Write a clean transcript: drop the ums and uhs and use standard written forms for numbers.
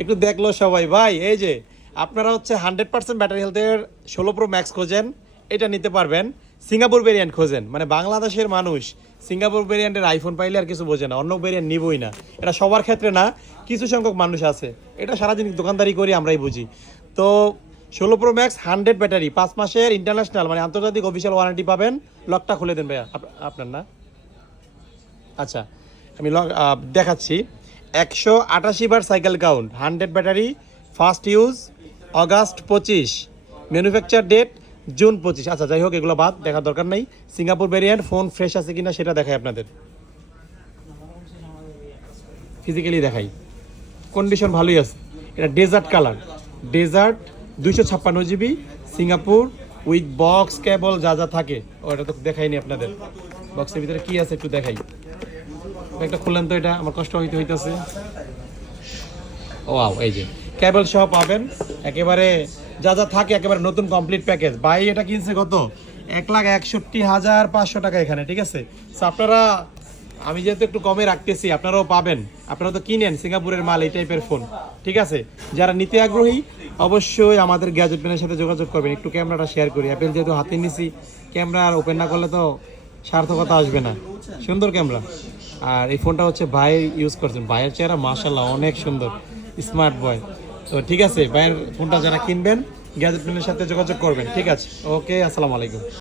একটু দেখলো সবাই ভাই। এই যে আপনারা হচ্ছে 100% ব্যাটারি হেলথের 16 প্রো ম্যাক্স খোঁজেন, এটা নিতে পারবেন। সিঙ্গাপুর ভেরিয়েন্ট খোঁজেন, মানে বাংলাদেশের মানুষ সিঙ্গাপুর ভেরিয়েন্টের আইফোন পাইলে আর কিছু বোঝে না, অন্য ভেরিয়েন্ট নিবই না। এটা সবার ক্ষেত্রে না, কিছু সংখ্যক মানুষ আছে, এটা সারাদিন দোকানদারি করি আমরাই বুঝি। তো 16 প্রো ম্যাক্স 100 ব্যাটারি, 5 মাসের ইন্টারন্যাশনাল মানে আন্তর্জাতিক অফিসিয়াল ওয়ারেন্টি পাবেন। লকটা খুলে দেন ভাইয়া, আপনার না? আচ্ছা, আমি দেখাচ্ছি। 188 বার cycle count, 100 battery, first use August 25, manufacture date June 25। আচ্ছা যাই হোক, এগুলো বাদ দেখার দরকার নেই। সিঙ্গাপুর ভেরিয়েন্ট, ফোন ফ্রেশ আছে কিনা সেটা দেখাই আপনাদের, ফিজিক্যালি দেখাই। কন্ডিশন ভালোই আছে। এটা desert colour, desert 256 GB, Singapore with box কেবল যা যা থাকে ওটা তো দেখাইনি আপনাদের। বক্সের ভিতরে কি আছে একটু দেখাই। একটা খুললেন তো, এটা আমার কষ্ট হইতেছে। ও এই যে কেবল সহ পাবেন, একেবারে যা যা থাকে একেবারে নতুন কমপ্লিট প্যাকেজ। ভাই এটা কিনছে কত? 1,61,500 টাকা এখানে, ঠিক আছে। আপনারা, আমি যেহেতু একটু কমে রাখতেছি, আপনারাও পাবেন। আপনারা তো কিনেন সিঙ্গাপুরের মাল, এই টাইপের ফোন, ঠিক আছে। যারা নিতে আগ্রহী অবশ্যই আমাদের গ্যাজেট ম্যানের সাথে যোগাযোগ করবেন। একটু ক্যামেরাটা শেয়ার করি, অ্যাপেল যেহেতু হাতে নিছি, ক্যামেরা আর ওপেন না করলে তো সার্থকতা আসবে না। সুন্দর ক্যামেরা। আর এই ফোনটা হচ্ছে ভাই ইউজ করছেন, ভাইয়ের চেহারা মাশাআল্লাহ অনেক সুন্দর, স্মার্ট বয়। তো ঠিক আছে, ভাইয়ের ফোনটা যারা কিনবেন গ্যাজেট ম্যানের সাথে যোগাযোগ করবেন, ঠিক আছে। ওকে, আসসালামু আলাইকুম।